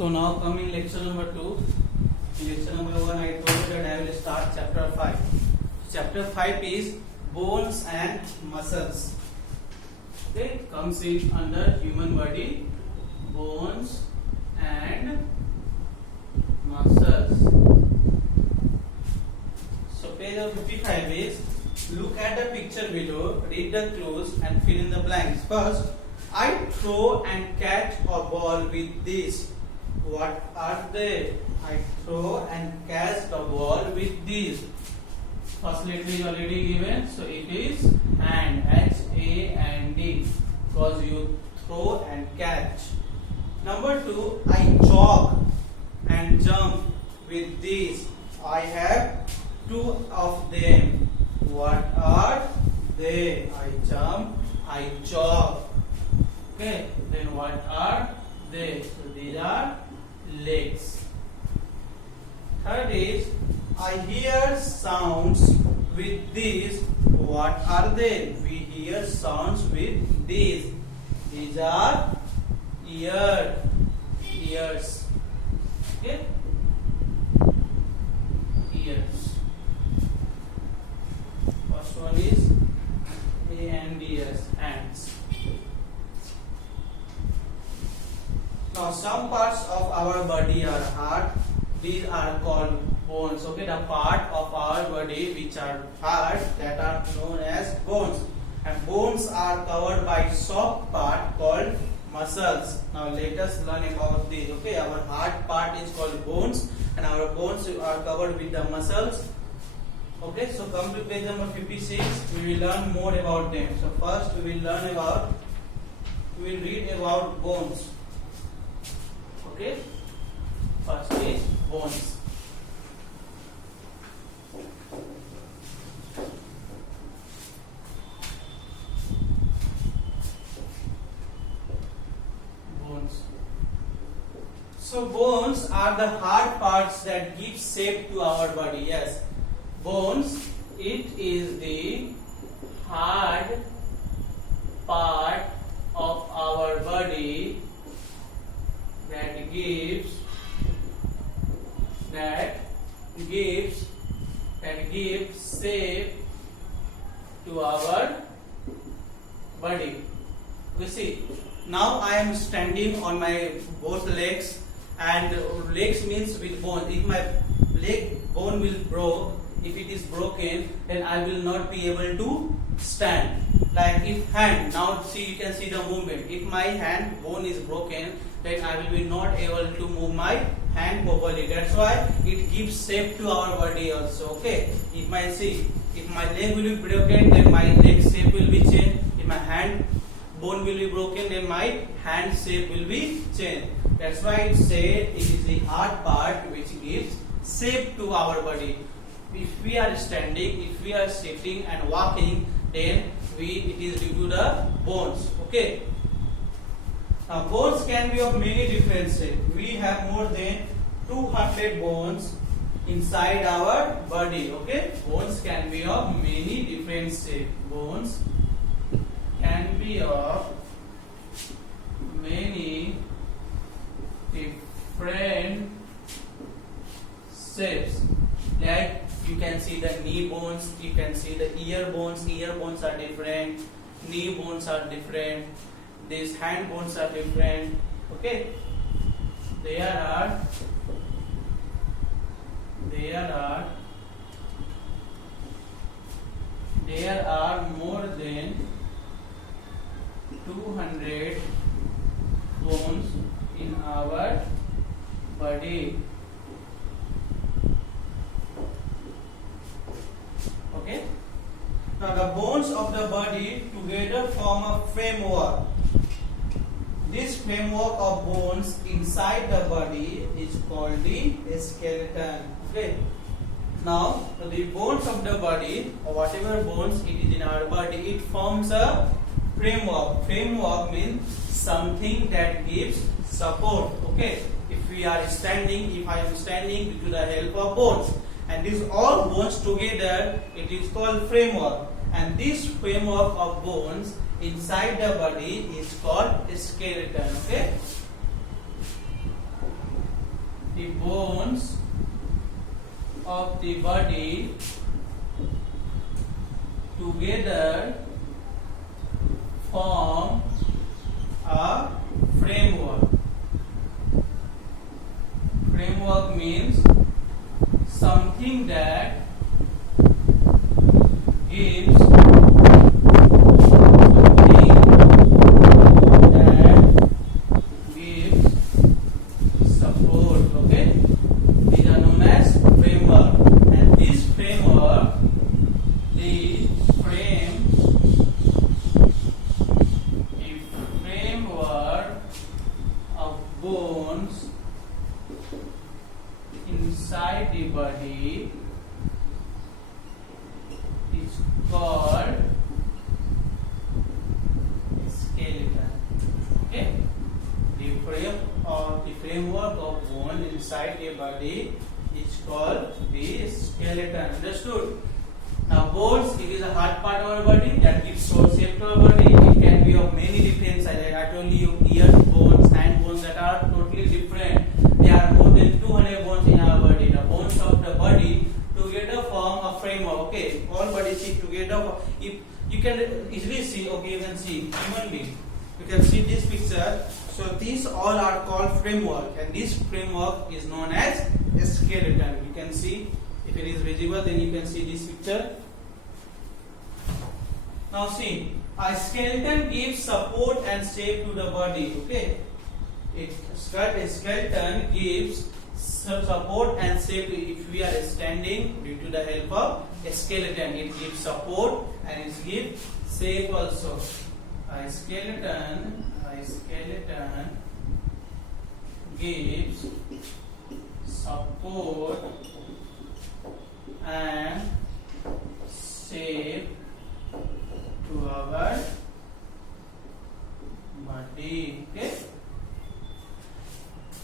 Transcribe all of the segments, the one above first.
So now coming lecture number 2. In lecture number 1 I told you that I will start chapter 5. Chapter 5 is bones and muscles. Okay, comes in under human body, bones and muscles. So page of 55 is, look at the picture below, read the clues and fill in the blanks. First, I throw and catch a ball with this. What are they? I throw and catch the ball with these. First letter is already given, so it is hand, H-A-N-D, because you throw and catch. Number 2, I jog and jump with these. I have 2 of them. What are they? I jump, I jog. Okay, then what are they? So these are legs. Third is, I hear sounds with these. What are they? We hear sounds with these. These are ears. Okay? Ears. First one is A-N-D-S, hands. Now some parts of our body are hard. These are called bones. Okay, the part of our body which are hard, that are known as bones. And bones are covered by soft part called muscles. Now let us learn about this. Okay, our hard part is called bones and our bones are covered with the muscles. Okay, so come to page number 56. We will learn more about them. So first we will read about bones. Okay, first is bones. Bones. So bones are the hard parts that give shape to our body. Yes, bones, it is the hard part of our body that gives shape to our body. You see, now I am standing on my both legs, and legs means with bone. If my leg bone will broke, if it is broken, then I will not be able to stand. Like if hand, now see, you can see the movement. If my hand bone is broken, then I will be not able to move my hand properly. That's why it gives shape to our body also. Okay, if my leg will be broken, then my leg shape will be changed. If my hand bone will be broken, then my hand shape will be changed. That's why it said it is the hard part which gives shape to our body. If we are standing, if we are sitting and walking, then it is due to the bones. Okay. Now bones can be of many different shapes. We have more than 200 bones inside our body. Okay. Bones can be of many different shapes. Bones can be of many different shapes. Like you can see the knee bones, you can see the ear bones. Ear bones are different, knee bones are different, these hand bones are different. Okay, there are more than 200 bones in our body. Okay. Now the bones of the body together form a framework. This framework of bones inside the body is called the skeleton. Okay. Now the bones of the body, or whatever bones it is in our body, it forms a framework. Framework means something that gives support. Okay. If I am standing due to the help of bones. And these all bones together, it is called framework. And this framework of bones inside the body is called skeleton. Okay. the bones of the body together form a framework. Framework means something that gives support. Okay, these are known as framework, and this framework, the framework of bones inside the body is called skeleton. Okay, the framework of bone inside the body is called the skeleton. Understood? Now, bones, it is a hard part of our body that gives shape to our body. It can be of many different sizes. I told you, ear bones, hand bones that are totally different. There are more than 200 bones in our body. The bones of the body together form a framework. Okay, all bodies sit together. If you can easily see, okay, you can see human being. You can see this picture. So these all are called framework, and this framework is known as a skeleton. You can see, if it is visible, then you can see this picture. Now see, a skeleton gives support and shape to the body. Okay, a skeleton gives support and shape. If we are standing, due to the help of a skeleton, it gives support and it gives shape also. A skeleton gives support and shape to our body. Okay.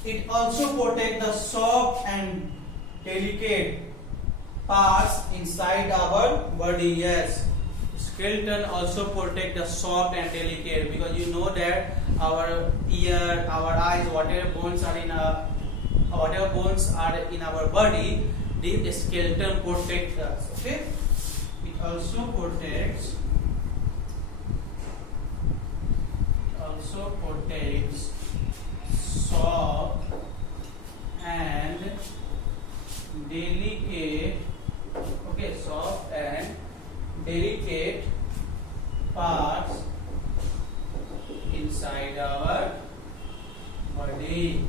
It also protects the soft and delicate parts inside our body. Yes, skeleton also protect the soft and delicate, because you know that our ear, our eyes, whatever bones are in our body, the skeleton protects us. Okay, it also protects soft and delicate. Okay, soft and delicate parts inside our body.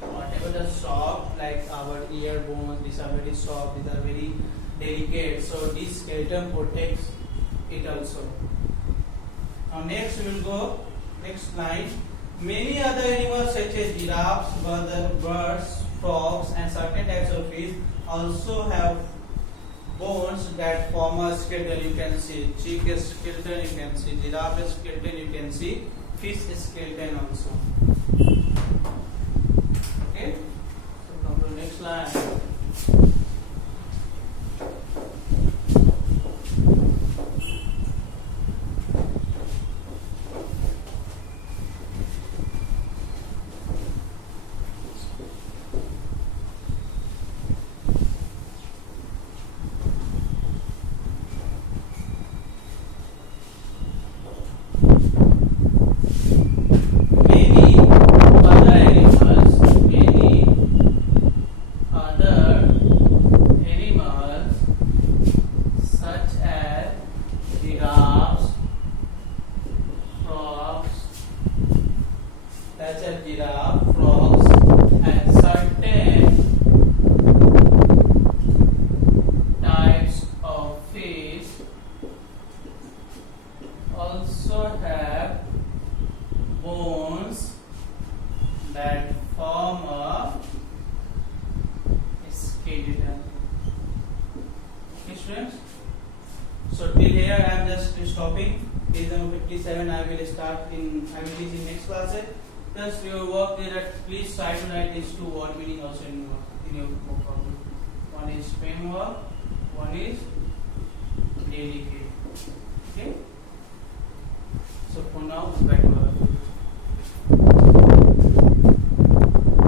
Whatever the soft, like our ear bones, these are very soft, these are very delicate. So this skeleton protects it also. Now next we will go, next line. Many other animals such as giraffes, birds, frogs and certain types of fish also have bones that form a skeleton. You can see chick skeleton, you can see giraffe skeleton, you can see fish skeleton also. Okay, so come to next line. So till here I am just stopping. Page number 57 I will teach in next class. Just your work is that please try to write these two word meaning also in your vocabulary. One is framework, one is delicate. Okay. So for now, back